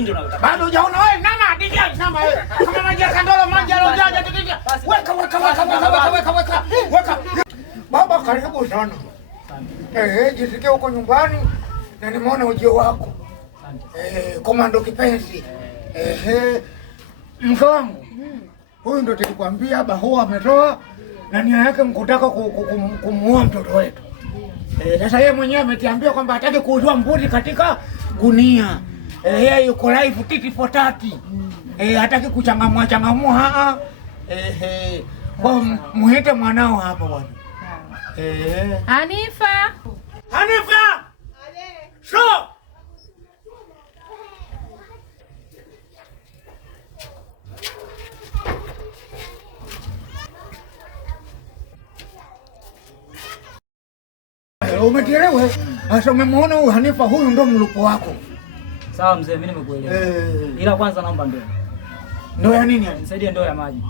ndio unataka. Bado hujaona wewe nama DJ nama wewe. Kama maji ya kandolo maji ya rojaja tikija. Weka. Baba karibu sana. Jisikie uko nyumbani na nimeona ujio wako. Komando kipenzi. Mke wangu. Huyu ndo tulikwambia Bahua ametoa na nia yake mkutaka kumuoa mtoto wetu. Sasa yeye mwenyewe ametiambia kwamba hataki kuuzwa mbuzi katika gunia. Yeye yuko live titi for tati. Hataki kuchangamua. Kwa muite mwanao hapa bwana. Hanifa. Sho. Umetielewa? Sasa umemwona huyu Hanifa, huyu ndo mlupo wako. Sawa mzee, mimi nimekuelewa. Ila kwanza naomba ndoa. Ndoa ya nini? Nisaidie ndoa ya maji.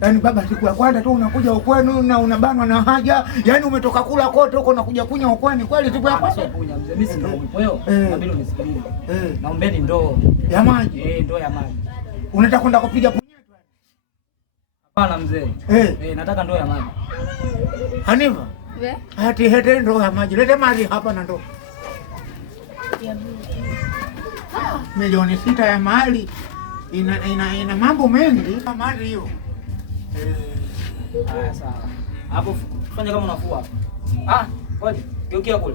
Yaani baba, siku ya kwanza tu unakuja ukwenu na unabanwa na haja. Yaani umetoka kula kote huko unakuja kunya ukweni kweli siku ya kwanza. Kunya mzee, mimi si ndo mkweo. Inabidi unisikilize. Naombeni ndoa ya maji. Ndoa ya maji. Unataka kwenda kupiga punyeto? Hapana mzee. Nataka ndoa ya maji. Hanifa. Hati hete ndoa ya maji. Lete maji hapa na ndoo. Milioni 6 ya mali. Ina mambo mengi mali hiyo. Haya sawa. Hapo fanya kama unafua hapa. Ngoja. Geukia kule.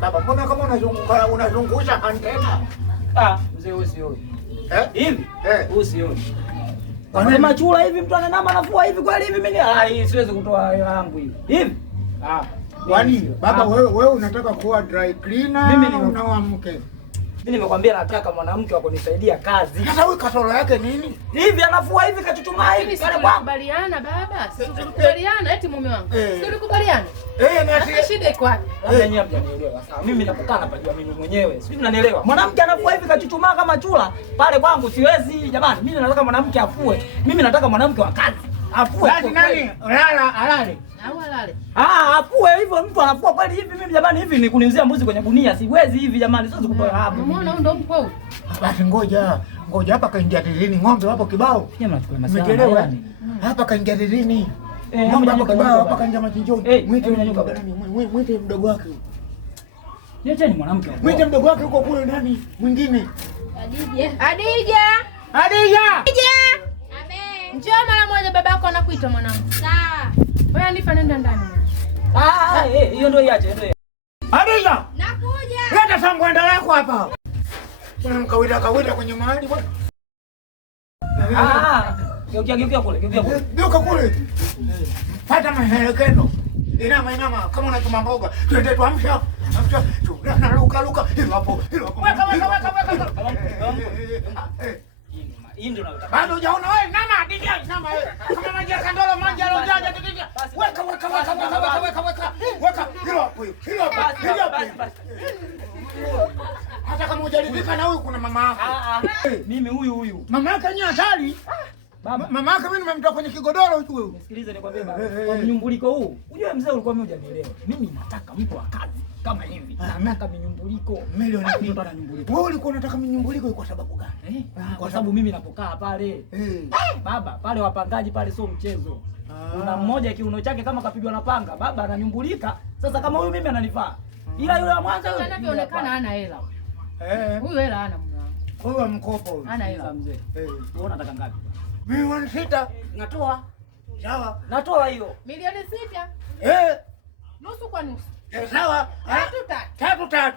Baba, mbona kama unazungusha antena? Mzee wewe sio. Hivi? Wewe sio. Kwa machula hivi mtu ananama anafua hivi kweli hivi mimi? Hii siwezi kutoa yangu hivi. Hivi? Kwani baba wewe unataka kuwa dry cleaner? Mimi unaoa mke. Mimi nimekwambia nataka mwanamke wa kunisaidia kazi. Sasa huyu kasoro yake nini? Hivi anafua hivi kachuchumaa hivi pale kwangu. Kubaliana baba, sisi tulikubaliana eti mume wangu. Sisi tulikubaliana. Ni ati shida iko wapi? Nyinyi hamjanielewa. Sawa, mimi napokaa napajua mimi mwenyewe. Sijui mnanielewa. Mwanamke anafua hivi kachuchumaa kama chula pale kwangu siwezi jamani. Mimi nataka mwanamke afue. Mimi nataka mwanamke wa kazi. Afue. Nani? Alale. Au alale. Afue hivyo mtu anafua kweli hivi mimi jamani hivi ni kuniuzia mbuzi kwenye gunia siwezi hivi jamani siwezi kutoa hapo. Umeona huyo ndo mkwe. Basi ngoja hapa kaingia tizini ng'ombe hapo kibao. Umeelewa? Hapa kaingia tizini. Ng'ombe hapo kibao hapa kaingia machinjoni. Mwite mdogo wake. Niacheni mwanamke. Mwite mdogo wake huko kule ndani mwingine. Adija. Njoo mara moja babako anakuita mwanangu. Sawa. Wewe Hanifa nenda ndani. Hiyo ndio iache ndio. Adija. Nakuja. Leta sangwanda lako hapa. Kuna mkawida kwenye mahali bwana. Geukia kule. Geuka kule. Pata maelekezo. Inama kama unachoma mboga. Twende tuamsha. Na luka. Hilo hapo. Weka. Ndio unataka. Bado hujaona wewe nama DJ nama wewe. Kama maji ya kandolo maji ya rojaja tikija. Weka. Weka. Hilo hapo. Hata kama hujaridhika na huyu kuna mama yako. Mimi huyu. Mama yake ni hatari. Baba. Mama yake mimi nimemtoa kwenye kigodoro huyu wewe. Nisikilize nikwambie baba. Kwa mnyumbuliko huu. Unajua mzee ulikuwa mimi hujanielewa. Mimi nataka mtu wa kazi kama hivi. Nataka minyumbuliko. Milioni mtoto ana nyumbuliko. Wewe ulikuwa unataka minyumbuliko kwa sababu gani? Kwa sababu mimi napokaa pale. Baba, pale wapangaji pale sio mchezo. Kuna mmoja kiuno chake kama kapigwa na panga. Baba ananyumbulika. Sasa kama huyu mimi ananifaa. Ila yule wa mwanzo yule anavyoonekana hana hela. Huyu hela hana mume wangu. Huyu wa mkopo huyu. Hana hela mzee. Wewe unataka ngapi? Milioni 6. Natoa. Sawa. Natoa hiyo. Milioni 6? Eh. Nusu kwa nusu. Sawa. 3. 3.